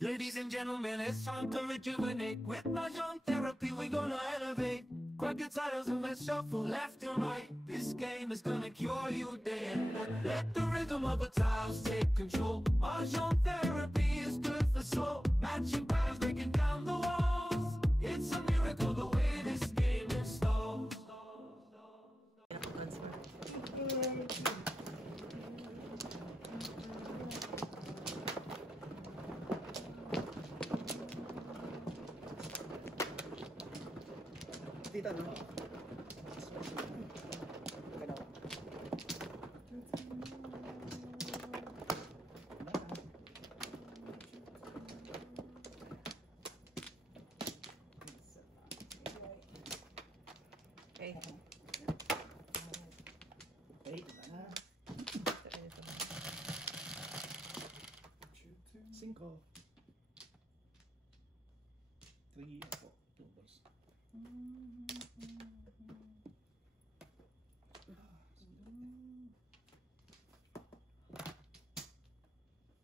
Ladies and gentlemen, it's time to rejuvenate. With Mahjong therapy, we're gonna elevate. Grab your titles and let's shuffle left and right. This game is gonna cure you day and night. Let the rhythm of the tiles take control. Mahjong therapy is good for soul. Matching patterns, breaking down the walls. It's a miracle the way this game installs. Dito, no? Okay. Okay, Cinco. 3, 4, 2 boys.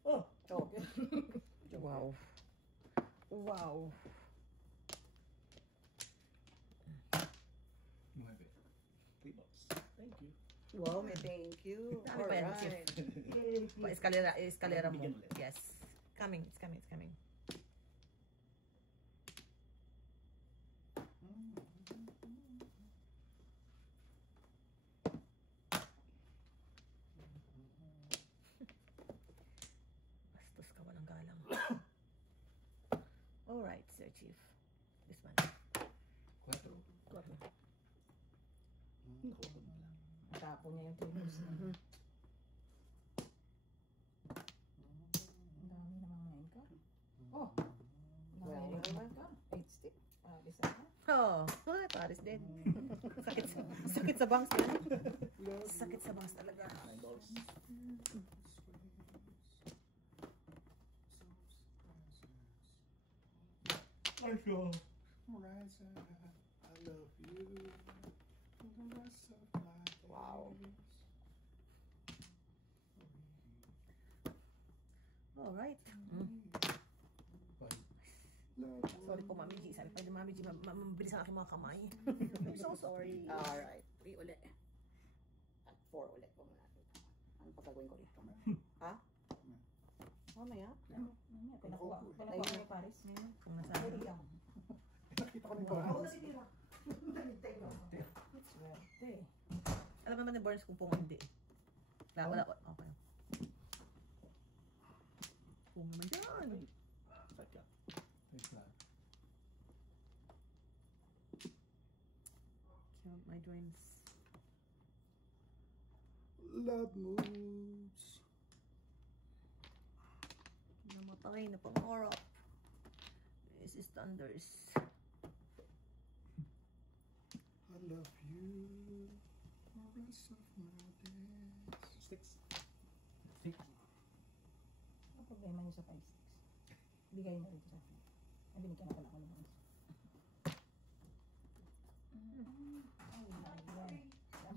Oh! Oh. Wow. Wow. 9. 3 box. Thank you. Wow, may thank you. Ano pa yan, Alright. Pa-eskalera mo. Bigyan ulit. Yes. Coming, it's coming, it's coming. Bastos ka, walang galang. Alright, Sir Chief. This one. 4. Nakuha mo lang. Tapo niya yung tables na. Ang dami namang ngayon ka. Oh! Ang dami naman ka. 8 stick. Isa ka. Oh, ay, Paris din. sakit sa bangs yan. Sakit sa bangs talaga. 9 balls. I feel right, I love you for the rest of my days. Wow. Alright. Sorry po, Mami G. Sabi pa rin, Mami G, mabilis ang aking mga kamay. I'm so sorry. Alright. 3 ulit. At 4 ulit po muna. Ano pa gagawin ko dito? Ha? Mamaya? Mamaya. Pinakuha ko ni Paris ngayon. Kung nasabi. Nakita ko na ito. Ako na si Tira. Swerte. Alam naman ni Burns kung hindi. Wala. Okay. Kung naman dyan. Sakya. Count my dreams. Love moves. Namatay na pangarap. This is thunders. I love you for the rest of my days. Sticks. Stick. Ano problema niyo sa 5 sticks? Bigay mo rito sa akin. Ay, binigyan na pala ako ng mga.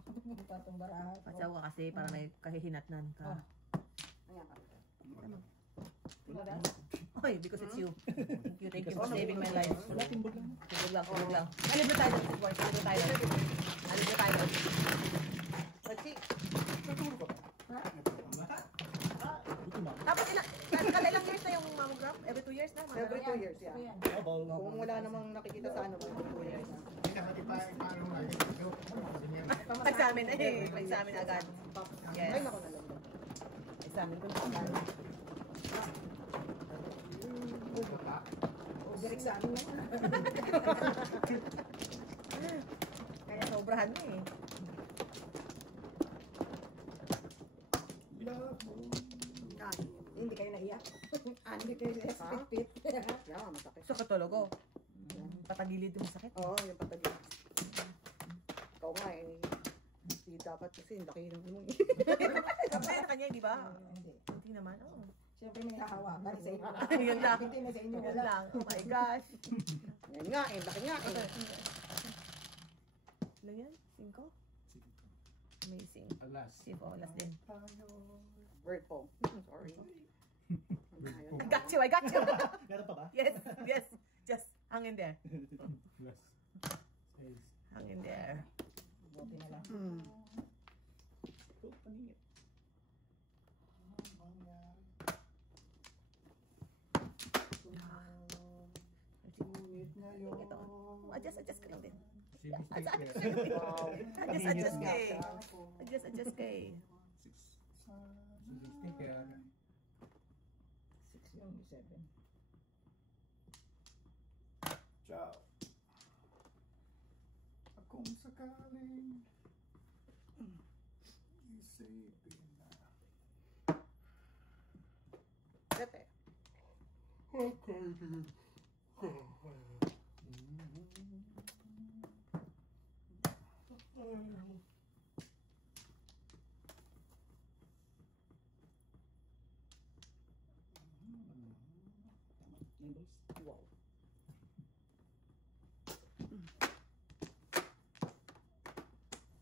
Ay, patong barahat. Patsaw ka kasi para may kahihinatnan ka. Ayan ka. Oy, because it's you. Thank you for saving my life. Wala timbog lang. Tulog lang. Alib na tayo. Alib na tayo. Pati. Naturo ka ba? Buti na. Tapos ilang years na yung mammogram? Every 2 years na? Every 2 years, yeah. Abal. Kung wala namang nakikita sa ano, 2 years na. Examen eh. Examen agad. Yes. Ay, naku nalaglag. Examen ko na agad. Direct sa amin na. Kaya sobrahan mo eh. Love moves. Hindi kayo naiyak. Hindi kayo spit-pit. Yeah, masakit. So katulog ko. Patagilid yung sakit. Oo, yung patagin. Ikaw nga eh. Hindi dapat kasi laki ng mo. Kapay na kanya, di ba? Hindi. Hindi naman. Oh. Siyempre may hahawakan sa inyo. Yun lang. Hindi na sa inyo Yun wala. lang. Oh my gosh. Yan nga eh, laki nga eh. Ano yan? 5? Amazing. Alas. Save all last din. Word po. Sorry. Ayun. I got you, I got you. Meron pa ba? Yes, yes. Just hang in there. Yes. Says. Hang in there. Buti na lang. Ito, paningit. Ngunit ngayon. Ito. Adjust ka lang din. Wow. Adjust kay. Adjust kay. Sticker. 6 yun, 7. Ciao. Kung sakaling isipin na. Pepe. Okay. Wow.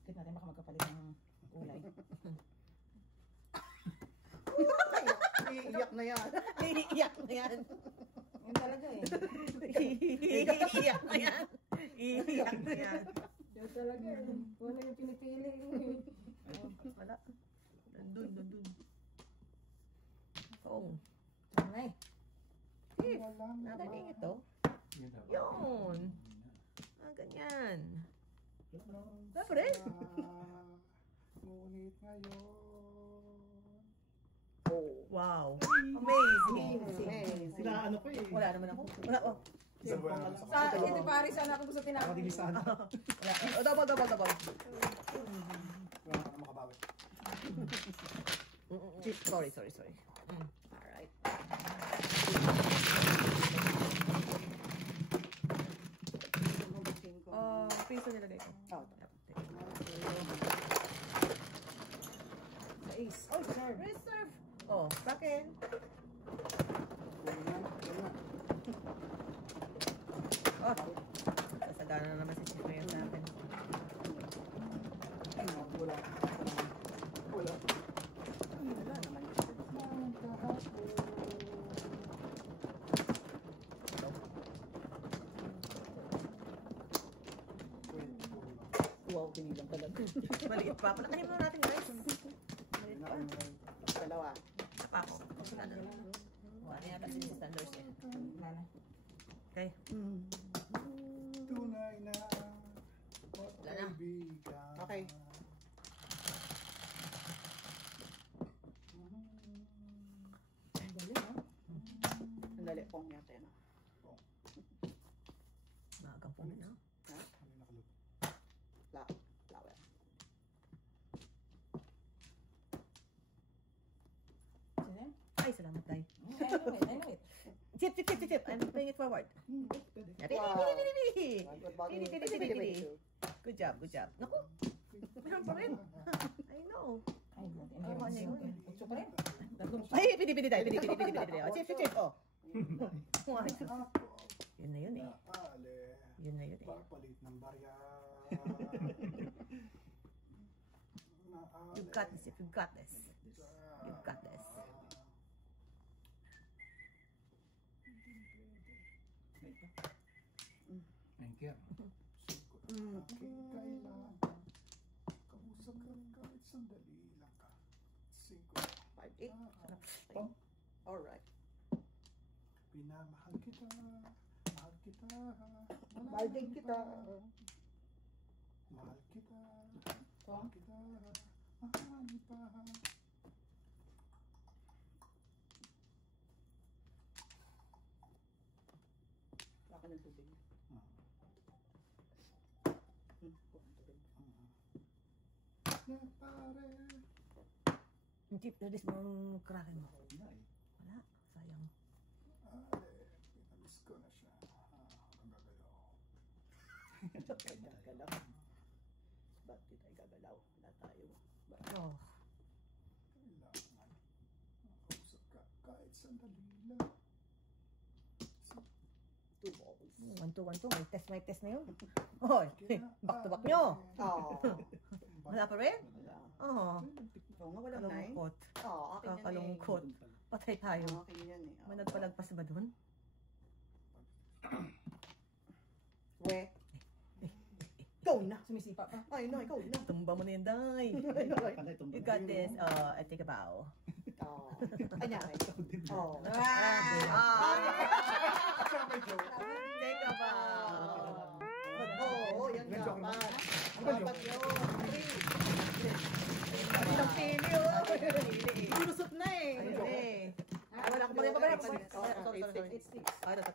Tignan natin baka magkapalit ng kulay. Iiyak na yan. Iiyak na yan. Yun talaga eh. Iiyak na yan. Iiyak na yan. Yun talaga eh. Wala yung pinipili. Wala. Nandun. Oo. Sanay. Eh, nagaling ito. Yun. Ganyan. Siyempre. Ngunit ngayon. Oh. Wow. Amazing. Sila ano ko eh. Wala naman ako. Wala. Oh. Sa ito pare sana ako gusto tinapos. Nakadilisan. Wala. Oh, double. Wala ka makabawi. Sorry. Alright. Piso nilagay ko. Sa ace. Oh, serve. Reserve. Oh, sa akin. Oh. Sasagana na naman si Chico yun sa akin. Wala. Wala naman. Wow, tinilang talaga. Maliit pa. Palakahin mo natin guys. Maliit pa. Dalawa. Isa pa ako. Wala na yata si Sanders eh. Wala na. Okay. Tunay na Wala na. kaibigan. Okay. Ang dali ha? Ang dali pong yata yan. Maagang po na. Ha? Ano yung nakalog? Flower. Sino yan? Ay, salamat tayo. I know it. Chip. I'm playing it forward. Pwede. Good job. Naku, meron pa rin. I know. Ay, Tama niya yun. Utso pa rin. Ay, pili tayo. Oh, chip. Oh. Yun na yun eh. Ale. Yun na yun eh. Papalit ng barya. You've got this. You've got this. You've got this. Thank you. Kailangan kausap ka kahit sandali lang ka. 5-8. Alright. Pinamahal kita. Mahal kita. Mahal din kita. Mahal kita. So, Mahal kita. Mahal pa. baka ng tubig. Na pare. Yung chip, nalis mo ang kraken mo. Wala eh. Wala, sayang. Ale, pinamiss ko na siya. Magagalaw. Gagalaw. Ba't di tayo gagalaw? Wala tayo. Oh, Kailangan makausap ka kahit sandali lang. 2 balls. 1-2. May test na yun. Hoy, back to back nyo. Oh. Wala pa rin? Wala. Oo. Oo nga, walang 9. Kalungkot. Oo, akin yan eh. Kakalungkot. Patay tayo. Okay yan eh. May nagpalagpas ba dun? We. Ikaw na. Sumisipa pa. Ay, no, ikaw na. Tumba mo na yun, Day. You got this. I take a bow. Oh. Anyari. Oh. Take a bow. Oo, yan dapat. Dapat yun. Hindi lang pili, oh. Lusot na eh. Ayun eh. Wala akong magpapalagpas. Sorry. Ito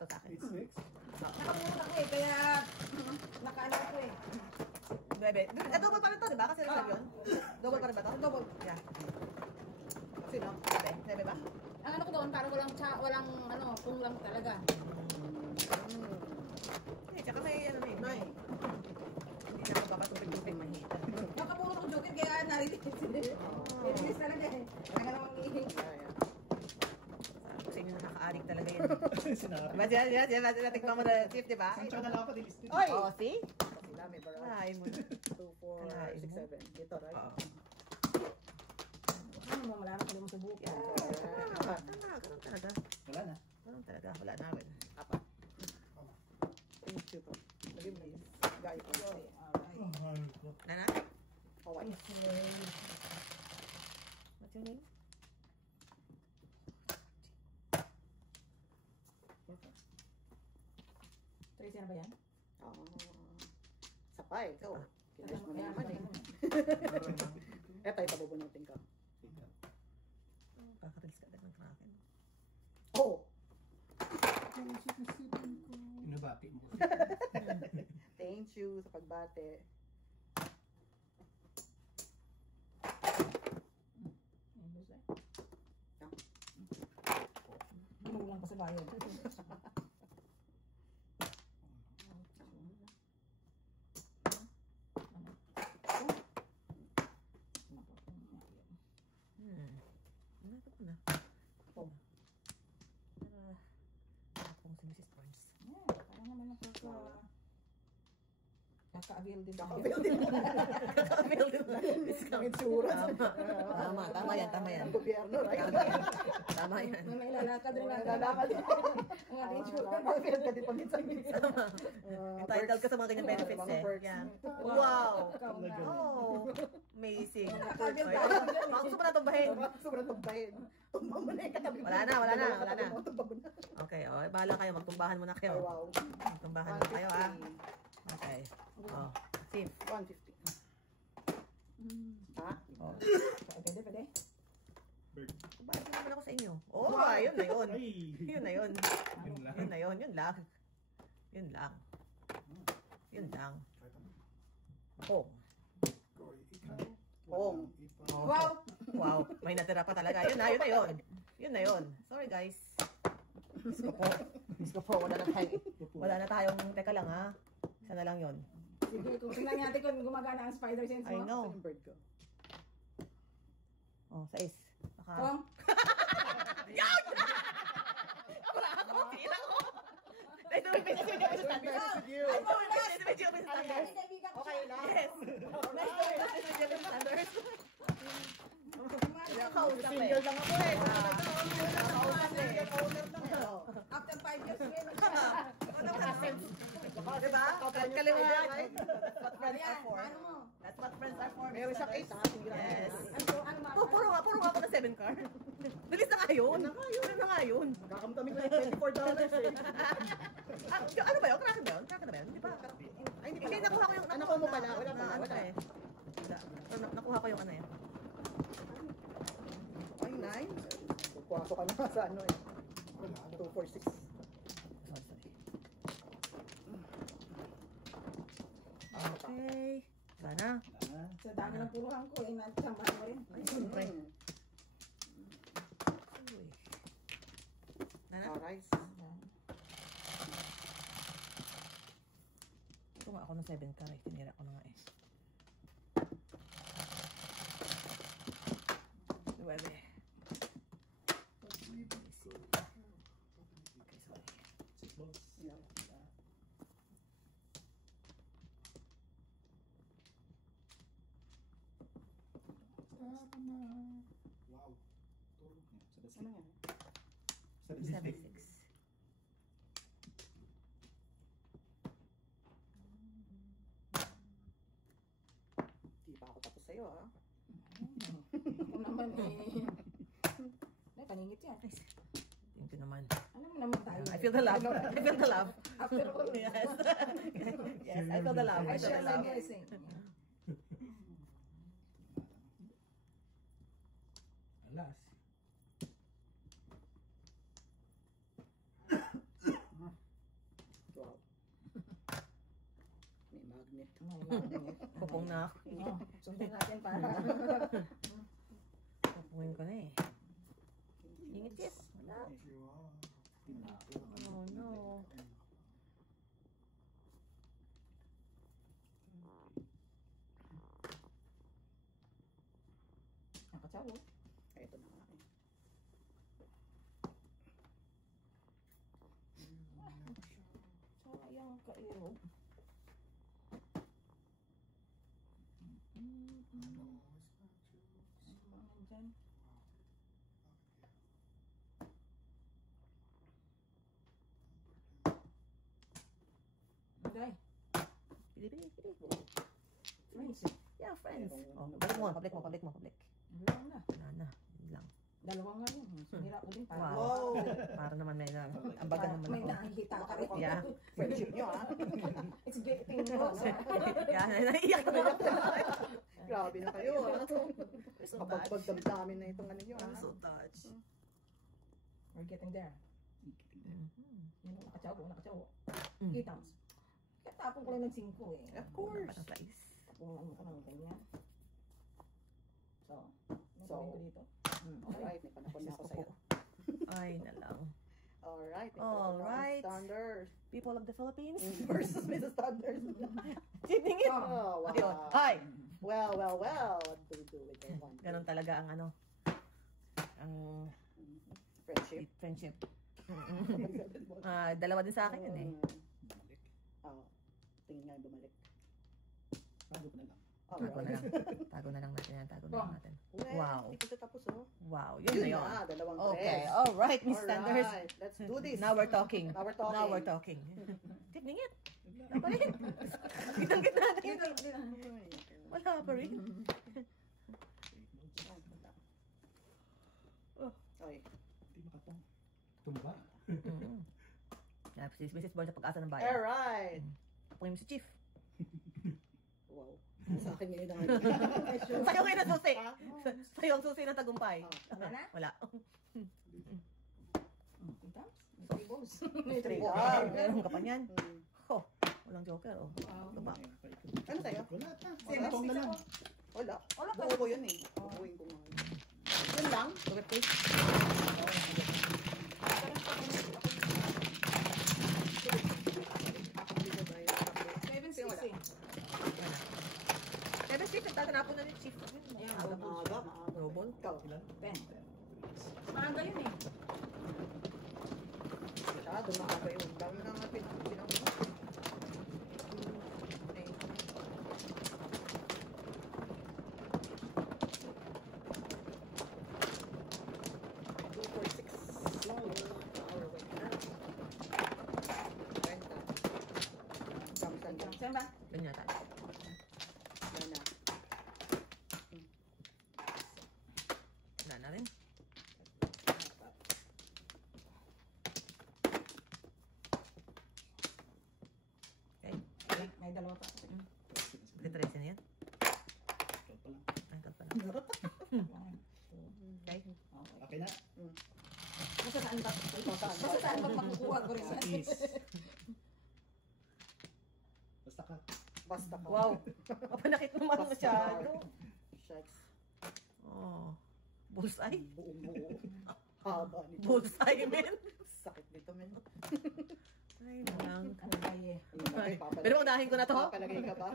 sa akin. It's mixed. Nakamulat ako eh, kaya nakaano ko eh. Bebe. Double pa rin to, di ba? Kasi reserve yun. Double pa rin ba to? Double. Yeah. Sino? Bebe. Bebe ba? Ang ano ko doon, parang walang ano, kung lang talaga. Eh, tsaka may ano na yun. Nay. Hindi na magpapatupig-tupig mahita. Nakapulot ako joker, kaya narinig sila. Narinig talaga eh. Talaga namang iing. Kasi yung nakakaaring talaga yun. Sinabi. Diba, yan, natikman mo na chief, di ba? Isang channel lang pa dilisted. Oy! Oh, see? Sila may barang. Kalahin mo. 2, 4, Kalahin 6, mo. 7. Dito, right? Oo. Ano mo, wala na kami masubukan. Ganun talaga. Wala na. Ganun talaga. Wala na rin. Apat. Thank you po. Sabi mo yun. Gaya ko. Na na? Hawaii. What's your name? Tracy, ano ba yan? Sapay. Ikaw. Kinis mo na naman eh. Ito. Eto, ipabubunutin ka. Kakarilis ka agad ng kraken. Oo. Inabati mo. Thank you sa pagbate. Ginulang pa sa bayan. Ano ito po na? Oh. Akong si Mrs. Burns. Parang naman ako sa... Kaka-avail din. Kakabil din mo. Kakabil din lang. Ang itsura. Tama yan. Ang gobyerno, right? Tama yan. May mailalakad rin lang. Lalakad. Ang ating itsura. Gobyerno ka din paminsan-minsan. Entitled ka sa mga ganyan benefits Mga eh. perks. Yeah. Wow! Ikaw na. Oh! Amazing. Nakakabil Ay, tayo. Baka gusto mo na tumbahin. Sobrang tumbahin. Tumba mo na yung katabi mo. Wala na. Tumba mo na. Okay, oh, bahala kayo. Magtumbahan muna Ay, kayo. wow. Magtumbahan na kayo, ah. Okay. Oh, Chief. 150. Ha? Oh. Pwede. Bakit naman ako sa inyo? Oh, yun na yun. Ay! Yun na yun. Yun lang. Yun na yun. Yun lang. Yun lang. Yun lang. Oh. Ong. Oh. Wow! Wow. May natira pa talaga. Yun na yun. Yun na yun. Sorry guys. Diyos ko po. Wala na tayong, teka lang ha. Isa na lang yun. Sige, kung tingnan natin kung gumagana ang spider sense I mo. know. Yung bird ko. Oh, 6. Kung? Wala ako. Tira ko. Ito may pinasibigyan ko sa standard. Yes. Pinasibigyan ko sa standard. Okay lang. Yes. Pinasibigyan ko sa standard. Nakausap eh. Single lang ako eh. Nakausap eh. After 5 years, may Ano ka sense? Diba? Kaliwa, right? What friends are for. Ano mo? That's what friends are for. Meron siyang 8 ha. Yes. Ano ma? Puro nga ako ng 7 car. Bilis na nga yun. Bilis na nga yun. Kakamtami ko yung $24 eh. Ano ba yun? Kraken ba yun? Kraken na ba yun? Di ba? Ay, hindi Hindi, pala. nakuha ko yung... Nakuha mo pala. Wala pala. Ano Wala. eh. Wala. Nakuha ko yung ano eh. Ay, 9. Puwasok ka na sa ano eh. 2, 4, 6. Sorry. Okay. Sana. Sa dami ng puruhan ko, inatsamahan mo rin. Okay. Uy. Nana? Alright. Ito nga ako ng 7 car eh. Tinira ko na nga eh. Nueve. Okay, sorry. Wow. Tulog niya. Sa Ano yan? kayo, ah. Ako naman eh. Ay, paningit yan. Thank you naman. Alam mo naman tayo. I feel the love. I feel the love. After all. Yes. Yes, I feel the love. I I feel share the my love. blessing. Alas. Wow. May magnet. Pupong na ako. Sundin natin para. Pupungin ko na eh. Ingit, Chip. Wala. Oh, no. Nakatsawo. Ay, ito na nga. Eh. Sayang kairo. Dyan. Okay. Pili. Friends. Yeah, friends. Oh, public mo, public mo. Wala na. Wala na. Yun lang. Dalawa nga yun. Sinira ko din para. Wow. Para naman may na. Ambagan naman May ako. nakikita ka rin. Yeah. Friendship nyo, ah. It's getting close. Yeah, naiiyak na ako. Grabe na kayo, ah. So Kapag touched. pagdamdamin na itong ano nyo, I'm ah. so touched. We're getting there. Mhm. Yan ang nakatsawo. Mm. 8 ounce. Katapon ko lang ng 5 eh. Of course. Butterflies. Kung ano ko ng ganyan. So, So, nagawin ko dito. Alright, may panahon na ako sa'yo. Ay, na lang. Alright, may Alright. Standard People of the Philippines. versus Mrs. Standard. Tingin. Oh, wow. Ayun. Hi. Well. What do we do with your one? Ganon talaga ang ano. Ang Friendship. friendship. Dalawa din sa akin yun eh. Oh, tingin nga yung bumalik. Bago ko na lang. Tago na Alright. lang. Tago na lang natin yan. Tago na lang natin. Well, Wow. hindi pa tapos, oh. Wow. Yun na yun. na, dalawang Okay. tres. Alright, Miss Sanders. Alright, let's do this. Now we're talking. Now we're talking. Now we're talking. Tip, ningit. Wala pa rin. Kitang-kita na yun. Wala pa rin. Ay, Hindi makatong. Tumba. Yan, si Mrs. Boy sa pag-asa ng bayan. alright. Apoy mo si Chief. Wow. Sa akin ngayon ang Sa'yo ngayon ang susi. Ah? Sa'yo ang susi ng tagumpay. Wala na? Wala. 8 ounce? May 3 balls. Three. Ah, meron ka pa niyan. Hmm. Oh, walang joker. Oh. Diba? Ano sa'yo? Wala pa. Sino Tong na lang. Wala. Wala pa. Buo ko yun eh. Buuin ko nga. Yun lang. Joker, please. Sino wala? 7 Chief, nagtatanapon na ni Chief. Ayan, Maaga. Double. Ikaw. 10. Maaga yun eh. Masyado maaga yun. Dami na nga pinang. Saan ba? Ganyan tayo. Wala na rin. Okay. May dalawa pa. Pagka-13 na yan. Ikaw pa lang. Ay, ito pala. Okay. Okay. Okay na. Basta saan ba? Basta saan ba makukuha ko rin? Is. Basta ka. Basta ka. Wow. Mapanakit naman Basta masyado. Shucks. Oh. Bullseye. Buo. Haba nito. Bullseye, men. Sakit nito, men. Ay, lang. Ano tayo eh? Pero unahin ko na to. Papalagay ka ba?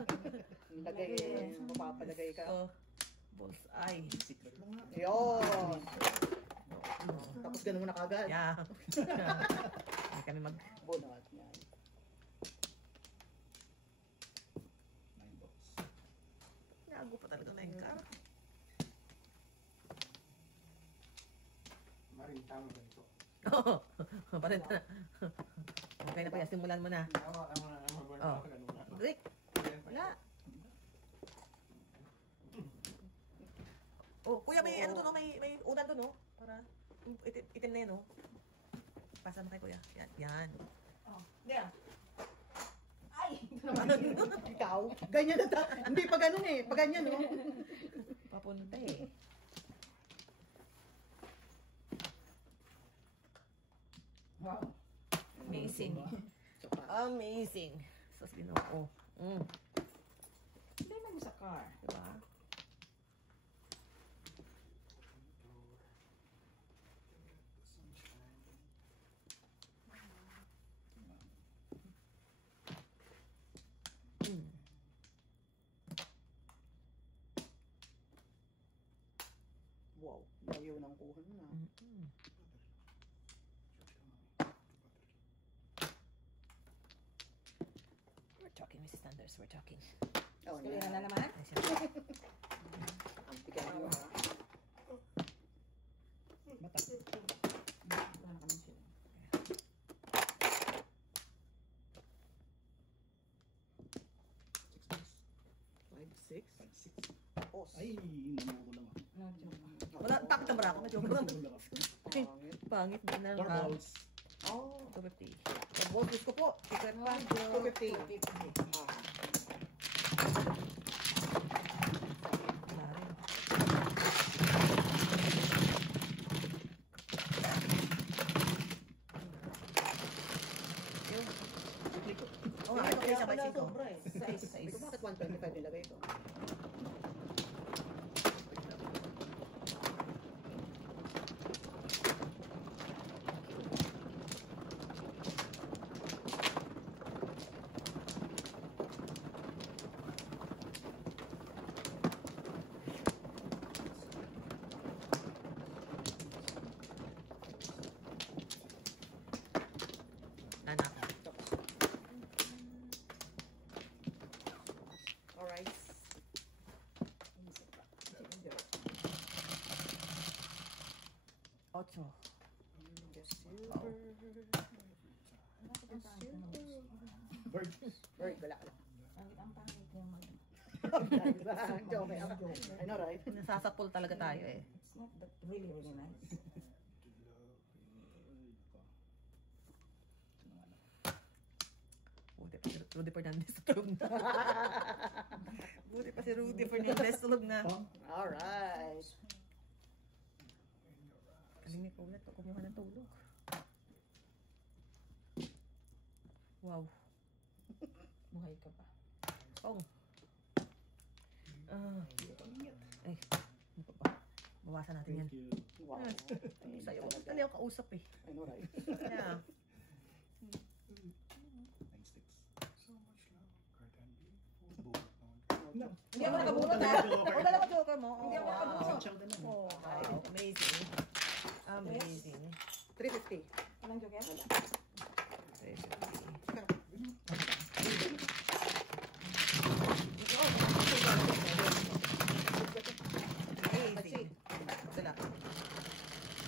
Lagay, mapapalagay ka. Oh. Bullseye. Secret lang nga. Yun. Tapos ganun mo na kagad. Yeah. Hindi kami mag... Bunot. Yan. 9 balls. Gago pa talaga na yung kara. Maring tama ba ito? Oo. Parinta na. Okay na pa yan. Simulan mo na. Oh. Rick. Wala. Oh, kuya, may ano to, no? May unan to, no? Para itim na yun, no? Pasa mo kay kuya. Yan, yan. Oh, there. Ay! Ikaw, ganyan na hindi pa ganun eh. Pa ganyan, no? Papunta eh. Wow. Amazing. Amazing. Sus, ginoo. Hindi naman sa car. Diba? Wow, layo ng kuha na. We're talking, Mrs. Sanders. We're talking. Oh, Tuloy na na. naman. Yes, yes. Ang bigay mo, ha? Wala naman sila. Five, six. Tapos. Ay, namuko lang ako. No joke. Wala, takot na bara ako. Medyo Namuko lang ako. Pangit. pangit din na Four lang. balls. Oh, 250. ang bonus ko po. Secret pa. 250. Ah. Wala rin. Yung, oo nga, ano kaya sabay siko? Sobra eh. Size. Ito bakit 125 nilagay ko? Anak. Alright. Ocho. Bird. Bird, wala ka Ang pangit yung mag... lang. Joke, I know, right? Nasasapul talaga tayo eh. It's not that really, really nice. Buti pa si Rudy Fernandez tulog na. Buti pa si Rudy Fernandez tulog na. Alright. Kanina ko ulit, kumuha ng tulog. Wow. Buhay ka pa. Oh. Ay, ano pa ba? Bawasan natin yan. Thank you. Wow. Ay, sa'yo. Ano yung kausap eh. I know, right? Yeah. 9 sticks. So much love. Garden B. No. Hindi ako nakabunot ha. Wala naman joker mo. Hindi ako nakabunot. Chow na lang. Oh, wow. Amazing. Amazing. 350. Walang joker? Amazing. Sila.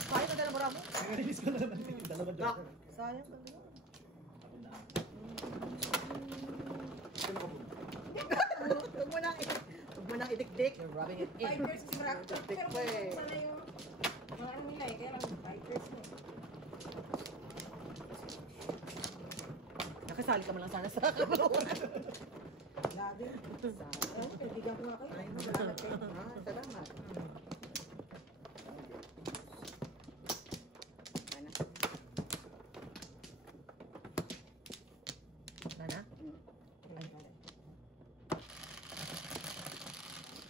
Sayang ka dala mo ramo. Release ko na naman yung dalawa joker. Sayang ka dala. Huwag mo nang idikdik. You're rubbing it 5 in. years si Brock. Pero pa eh. sana yung mga ano nila eh. Kaya lang 5 years mo. Nakasali ka man lang sana sa kabaluan. Wala din. Sayang. Kaibigan ko nga kayo. Ay, salamat kayo. Ah, salamat. Ano? Nana?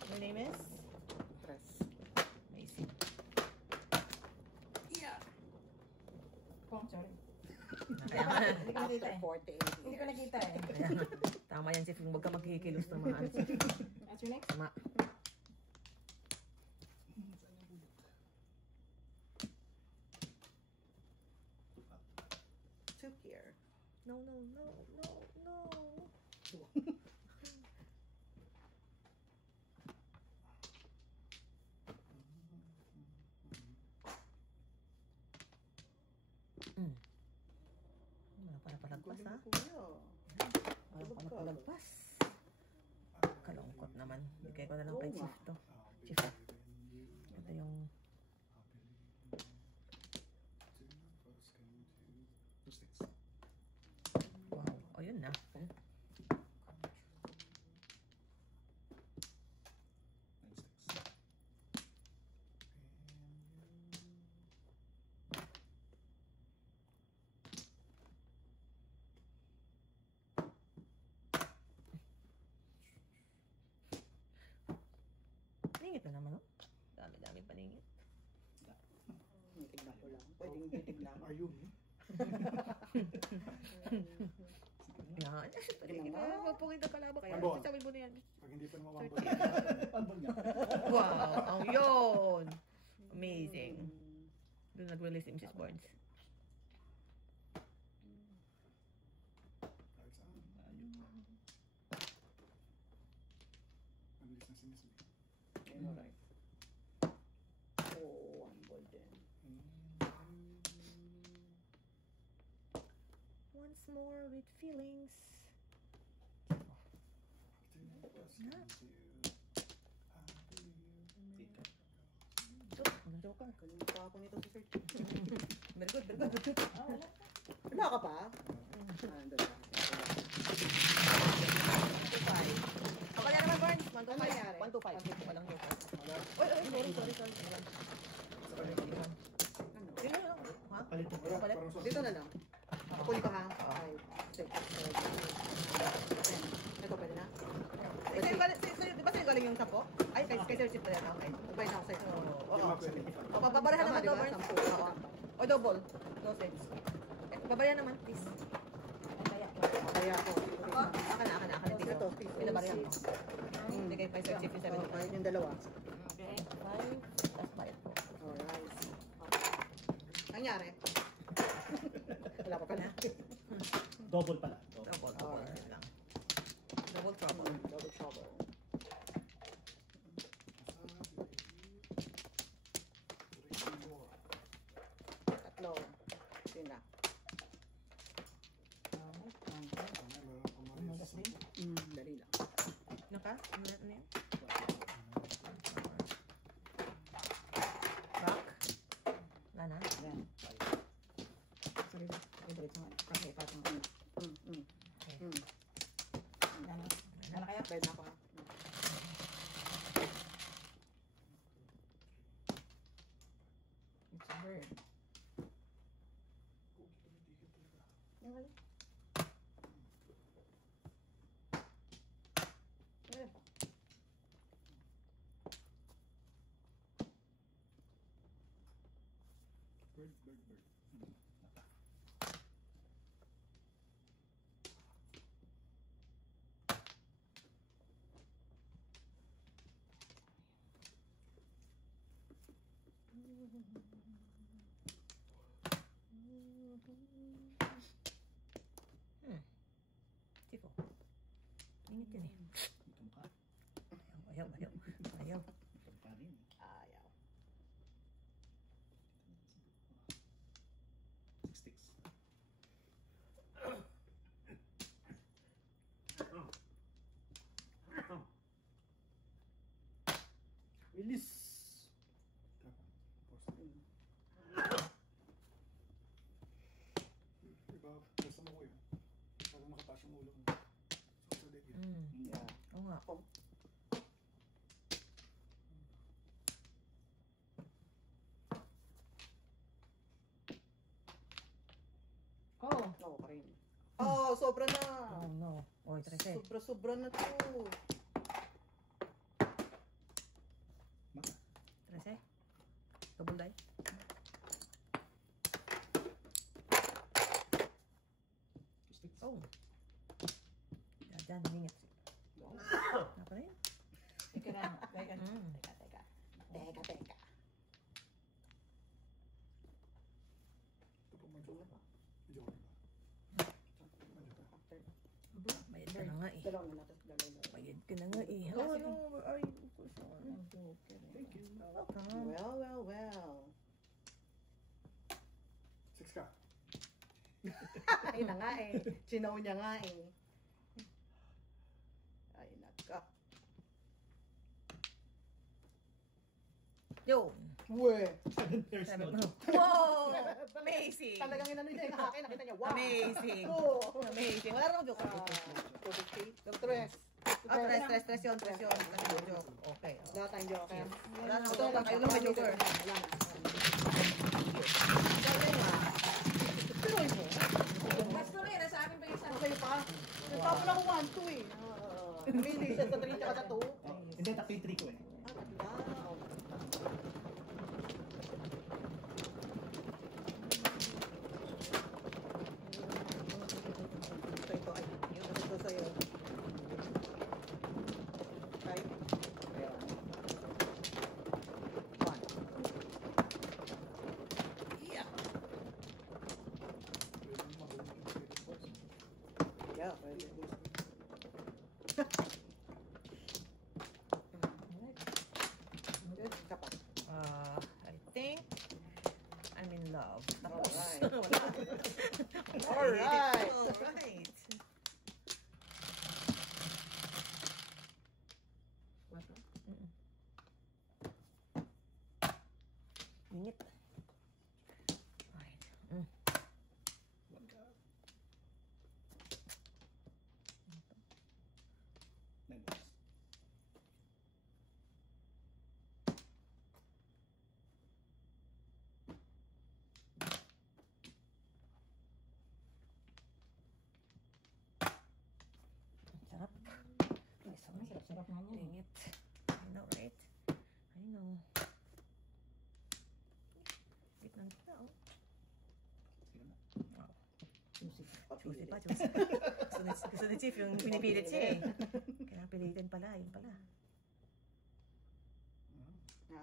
Your name is? Tres. Amazing. Kung, sorry. Kaya nga. Hindi ko nakita After eh. 48 Hindi ko years. nakita eh. Kaya nga. Tama yan si Fing. Huwag ka magkikilos ng mga ano. What's your next? Tama. Two here. No, no, no, no, no. Wala pala palagpas ha. Wala pala palagpas. Kalungkot naman. Bigay ko na lang kay Chief to. Chief. Ito yung wow. O, yun na. Paningit na naman, oh. Dami-dami paningit. Tignan ko lang. Pwedeng titignan. Are you? Yan. Paningit na. Magpungit na kalaba kaya. One ball. Sasabihin mo na yan. Pag hindi pa naman one ball. One ball niya. Wow. Ang yun. Amazing. Do not release him, Mrs. Barnes. Lights on. Mabilis na sinisip. Ayun, alright. Oo, one ball din. Once more with feelings. Ang joker. Kanina pa ako nito sa search. Very good, very good. Wala ka pa? Andun na. Ako na naman, Barnes. 1 to Ano 5. nangyari? 1 to 5. Walang joker. Wala. Ay, sorry. Sa kanya. Ano? Dito na lang. Ha? Palit mo. Wala. Palit? Parang Dito na lang. Kunin ko ha. 5, 6, 7. Ito pwede na? Di ba sa'yo galing yung 10? Ay, kay Sir Chip pala. Okay. Sabay na ako sa'yo. Oo. O, babarahan Tama, naman di to, ba? Barnes. 10. Oo. O, double. 12. Babarahan naman, please. Kaya ako. Akan na. Ito, Pinabarahan mo. Hindi kay Sir Chip yung 7. Ayun yung dalawa. 5. Tapos bayad po. Alright. Nangyari? Wala pa pala. Double pala. Double. Yun lang. Double trouble. Double trouble. Tatlo. Yun na. Dali lang. Ano ka? Ano yan? Rock? Wala na? Yan. Sorry ba? Diretso nga. Okay, patong. Ano kaya? Bayad na ako ha. It's a bird. Yung hali. Ayan. Bird. Tipo. Ingit yun eh. Ayaw. Ayaw. Sticks. Release. Diba, basta mo ko yun. Parang nakataas yung ulo mo. So, yun. Yeah. Oo nga. Oo, ka rin. Oh, sobra na. Oh no. Oy, 13. Sobra na to. 13. Double die. Oh. Yan, hingit. Apa na yun? Teka na. Teka. Mm. Teka. Ito po medyo ba? Medyo ba? Bayad ka na nga eh. Dalawa na natin. Dalawa. Bayad ka na nga eh. Oh no, where are you? Thank you. Welcome. Well. 6 ka. Ay na nga eh. Sinaw niya nga eh. Ay naka. Yo! Uwe! 7 years Sabi old. mo, wow! Amazing! Talagang inano niya yung akin, nakita niya, wow. Amazing! Oo. Amazing! Wala namang joke. 250. Yung tres. Oh, stress yun. Joke. Okay. Wala tayong joke. Wala namang joke. Kayo lang may joker. Ayan. Mas tuloy, nasa amin pa yung sa Okay pa. Nagtapo lang ako 1, 2 eh. Mili siya sa 3 tsaka sa 2. Hindi, tatlo yung 3 ko eh. Ito ay, ito sa'yo. Okay. One. Yeah, pwede. Good. Isa pa. I think I'm in love. Tapos. Alright. Alright. Alright. Init. Alright. Nice. Sarap. Ay, sarap naman yun. Dang it. I know, right? I know. Wait lang kita, oh. Wow. Juicy pa, juicy. Gusto ni Chief yung pinipilit siya eh. Kaya pilitin pala, yun pala. Ha?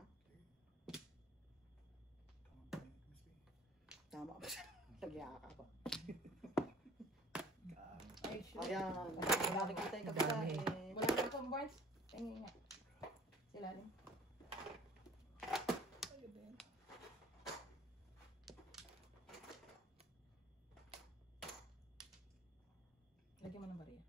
Tama ba siya? Nagyaka pa. Ayan. Wala nakikita yung kabila eh. Wala na itong boards. Tingin nga. Sila din. Lagyan mo ng bariya.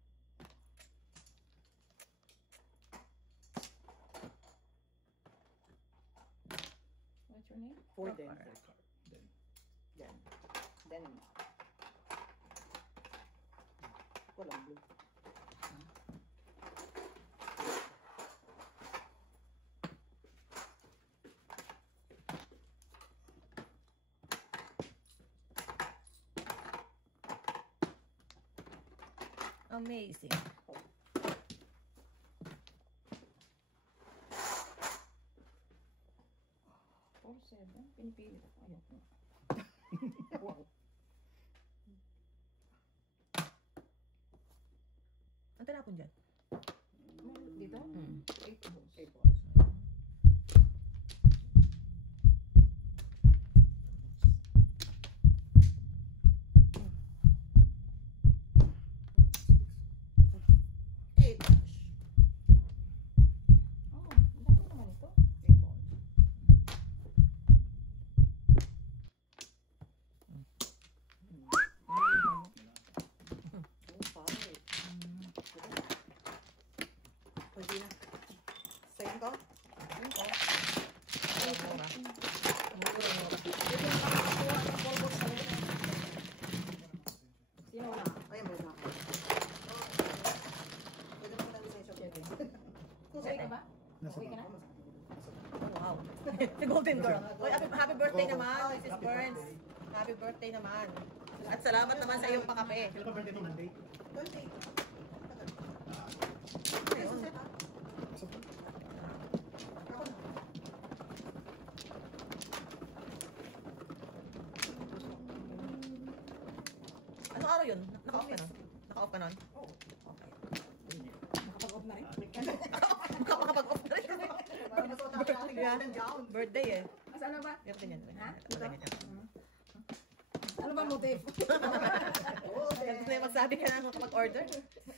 What's your name? Four din. Then, Then. Then. Walang blue. Amazing. 4-7. Pinipilit ako. Ayoko. Wow. Ang tinapon dyan? Dito? Hmm. 8 balls. 8 balls. Oh, ang dami naman ito. 8 balls. Pwede na. Sa'yo ko? Sino wala? Ay, meron na ako. Pwede mo na lisensya ko. Okay ka ba? nasa Okay ka na? Wow. Si Golden Girl. Oy, happy birthday naman, Mrs. Burns. Happy birthday naman. At salamat naman sa iyong pakape. Kailan pa birthday ito Monday? 20. Ayun. Ako na. Anong araw yun? Naka-off ka nun? Naka-off ka nun? Oo. Okay. Nakapag-off na rin. Nakapag-off na rin. Parang nasuot ako natin golden gown. Birthday eh. Asa na ba? Hirap din yan. Ha? Ito? Ano ba motive? Oo, Gusto na yung magsabi ka na mag-order.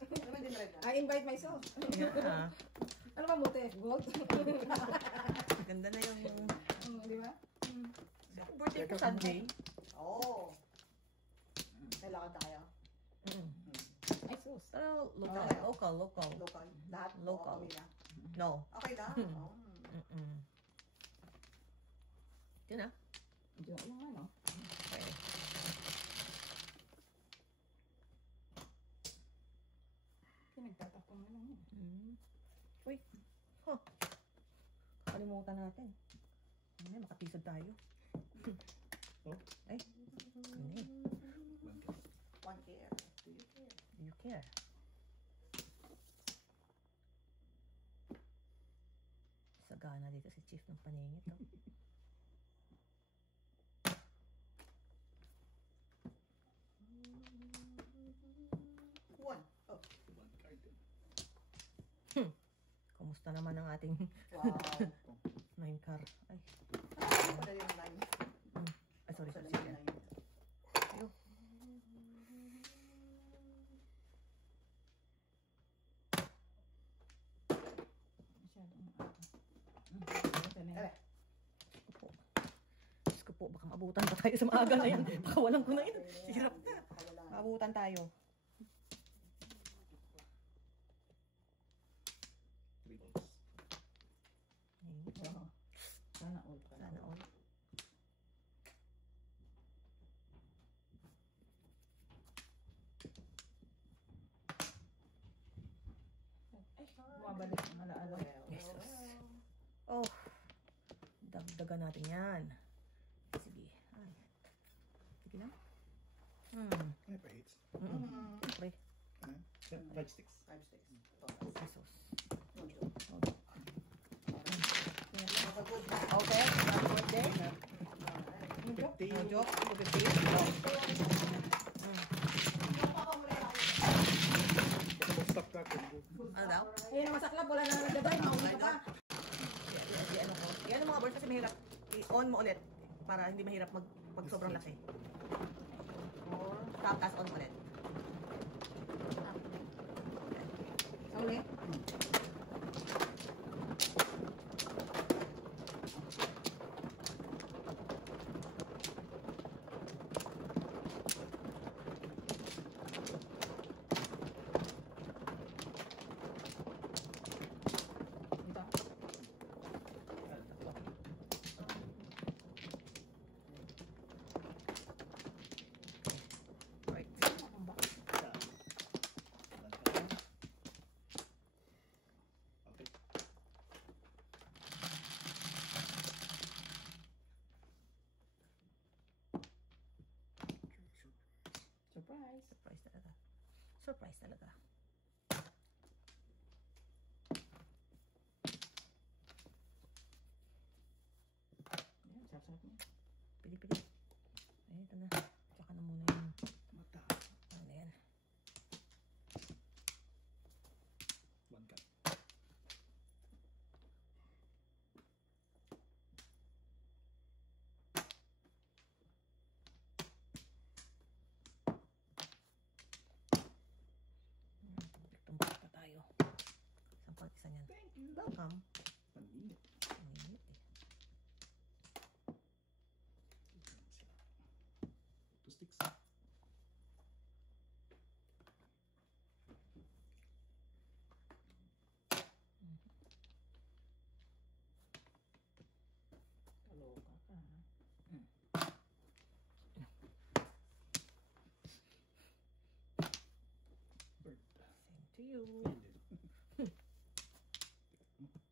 Naman din red na. I invite myself. Yeah. Ano ba motive? Gold? Ganda na yung... Di ba? Birthday ko Sunday. Oo. Kailangan tayo. Ay, sus. Pero local. Local. Local. Lahat. Local. Oo, kami na. No. Okay lang. Oo. Yun ah. Medyo yung ano. Okay. Pinagtatakpan mo lang yun. Uy. Huh. Kalimutan natin. Ano na, makapisod tayo. Oh. Ay. Hindi. One care. Do you care? Do you care? Sagana dito si Chief ng paningit. Oh. One. Oh. One card. Kumusta naman ang ating Wow. 9 car? Ay, Ano pala yung line? ay sorry. Sa sorry. line na yun. Ayun. Masyadong ito na yun. Diyos ko po. Diyos ko po, baka maabutan pa tayo sa maaga na yan. Baka walang ko na yun. Hirap na. Maabutan tayo. Triples. Oo. Sana all. Sana all. Ay, bumabalik ang alaala. Jesus. Oh. Dagdagan natin yan. Sige. Ay. Sige lang. Ano pa hits? Siyempre. Ano? 5 sticks. 5 sticks. Jesus. One joke. Okay. Happy birthday. 50. No joke. 250. Stop ka. Ano daw? Ayun ang masaklap, wala na nagdadrive, mauli ka pa. Ano ko? Yan ang mga birds kasi mahirap. I-on mo ulit para hindi mahirap pag sobrang laki. Tapos on ulit. Sa uli? Dito. Right. Okay. Surprise. Surprise talaga. Surprise talaga. Ayan, sarap-sarap niya. Pili-pili. Ay, ito na. Tsaka na muna yung Mata. ano na yan. One card. Tumbak pa tayo. Isang pang isa niyan. Thank you. Welcome. Paningit. Ang init eh. 2 sticks. Kaloka ka. Bird. Same to you. Ended.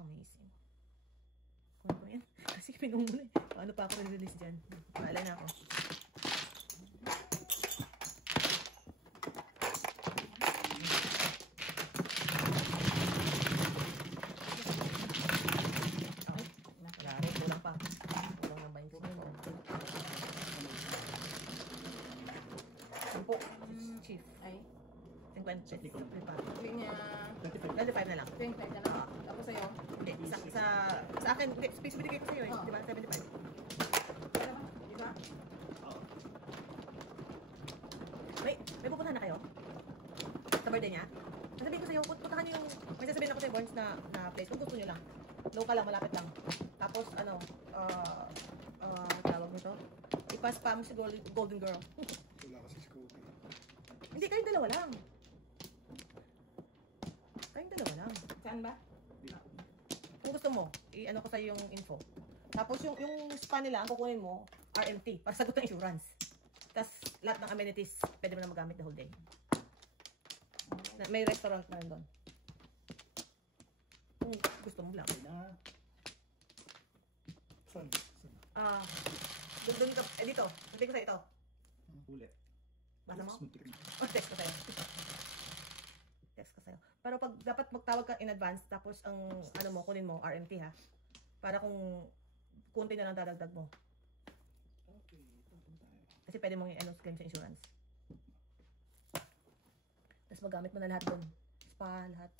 Amazing. Kunin ko yan. Kasi pinuho mo na eh. Paano pa ako release dyan? Maalala na ako. Okay. Wala rin. Kulang pa. Kulang ng 20. Sampo. Chief. Ay, 50. sabi niya, 25. 25 na lang. 25 na lang. Tapos sa'yo, Hindi. Sa akin, hindi. Space binigay ko sa'yo eh. Oh. Di ba? 75. wala ba? Di ba? Oo. May pupuntahan na kayo? Sa birthday niya? Sasabihin ko sa'yo, puntahan niyo yung, may sasabihin ako sa Burns na place, kung gusto niyo lang. Local lang, malapit lang. Tapos, ano, tawag nito? Ipa-spam si Golden Girl. Wala kasi si Kobe. Hindi, kayong dalawa lang. Kayong dalawa lang. Saan ba? Kung gusto mo, i-ano ko sa'yo yung info. Tapos yung spa nila, ang kukunin mo, RMT, para sagot ng insurance. Tapos lahat ng amenities, pwede mo na magamit the whole day. May restaurant na rin doon. Kung gusto mo lang. Na. Saan? Doon ka, dito. Sabi ko sa'yo ito. Huli. Basta mo? Muntik na. Text ko sa'yo. Text ko sa'yo. Pero pag dapat magtawag ka in advance, tapos ang ano mo, kunin mo, RMT ha. Para kung kunti na lang dadagdag mo. Okay, ito tayo. Kasi pwede mong i-ano claim sa insurance. Tapos magamit mo na lahat doon. Spa, lahat.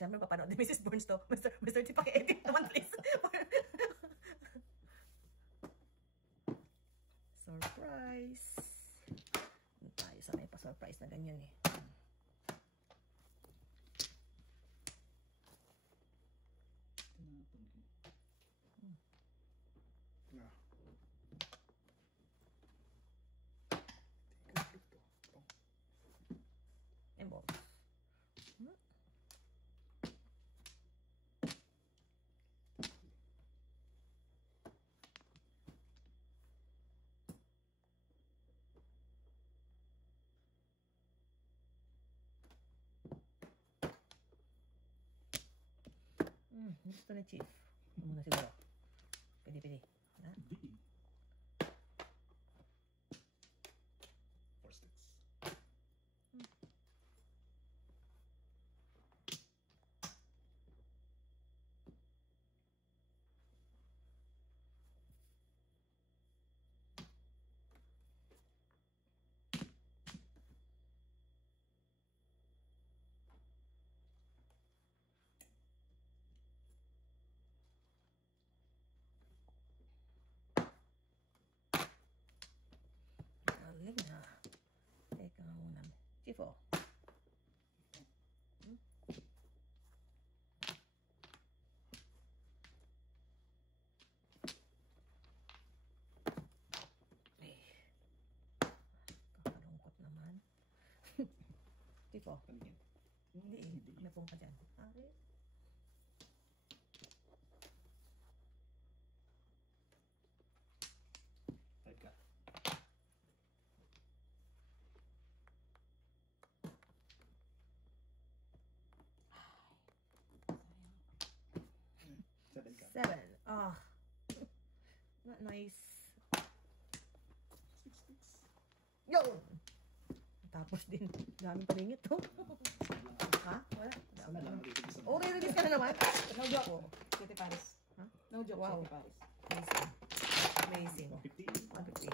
Siyempre, papanood ni Mrs. Burns to. Mr. T, paki-edit naman, please. Surprise. Tayo sanay pa surprise na ganyan eh. Na. Inbox. Gusto ni Chief. Ito muna siguro. Pili-pili. Ha? D. 4 sticks. Galing na. Teka nga muna. Chief, oh. Kakalungkot naman. Chief, oh. Paningin. Hindi eh. May pong ka dyan. Okay. Type ka. Seven ka. 7. Ah. Not nice. 6 sticks. Yo! Tapos din. Daming paningit to. Ha? Wala. Sana lang. Mag-ibig Oh, re-release ka na naman. No joke. Kitty Paris. Ha? No joke, Wow. Kitty Paris. Amazing. Amazing. 150.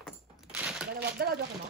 150. Dalawa joke mo?